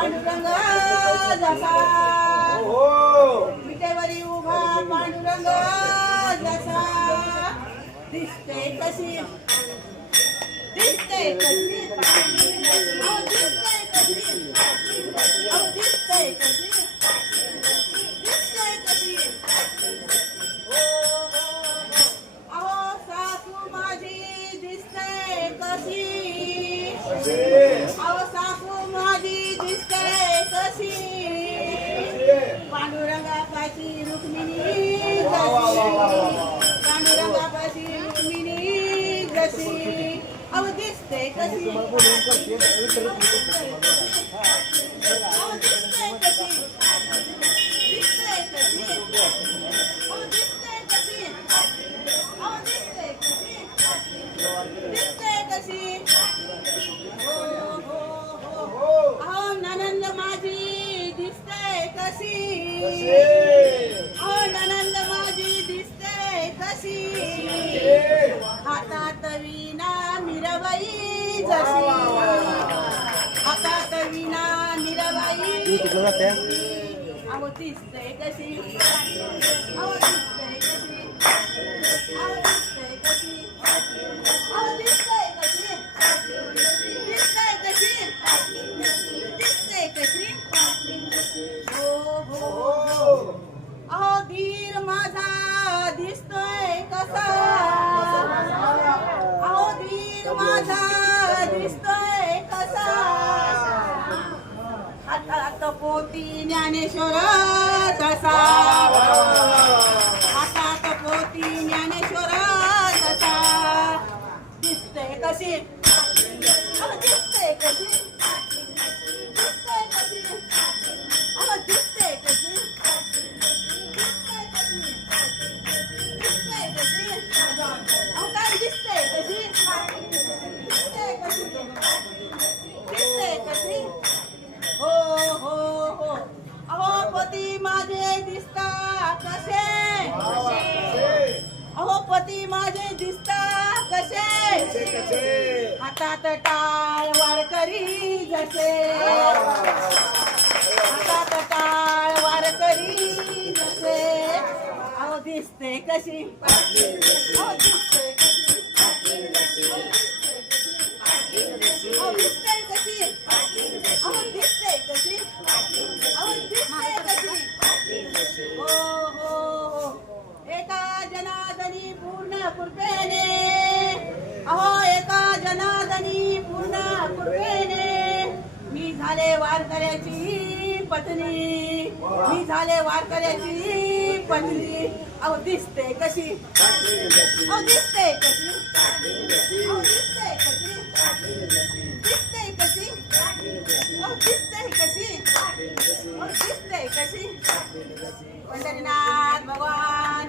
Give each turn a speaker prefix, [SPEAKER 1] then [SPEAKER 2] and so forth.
[SPEAKER 1] पांडुरंग जसा.
[SPEAKER 2] हो
[SPEAKER 1] विटेवरी उभा पांडुरंग जसा. दिसते कशी. दिसते कशी. हो, दिसते कशी. हो, दिसते कशी. पांडुरंगापाशी रुक्मिणी पांडुरंगापाशी रुक्मिणी जशी. अहो दिसते कशी. हो हो हो अहो ननंद माझी दिसते कशी? जशी हातात विना मिरबाई अहो दिसते कशी अहो कशी अहो कशी अहो कशी दिसतंय कशी दिसतंय कशी हो हो हो अहो धीर माझा दिसतोय कसा? पोती ज्ञानेश्वर तसा. हातात पोती ज्ञानेश्वर तसा. दिसते कशी? अहो, दिसते कशी? दिसते कशी? कसे? अहो पती माझे दिसता कसे? हातात टाळ वारकरी जसे. हातात टाळ वारकरी जसे. अहो दिसते कशी. अहो दिसते कशी. अहो दिसते कशी. कृपेने अहो एका जनादनी पूर्ण कृपेने मी झाले वारकऱ्याची पत्नी मी झाले वारकऱ्याची पत्नी. अहो दिसते कशी? अहो दिसते कशी? अहो दिसते कशी? दिसते कशी? अहो दिसते कशी? अहो दिसते कशी? पंढरीनाथ भगवान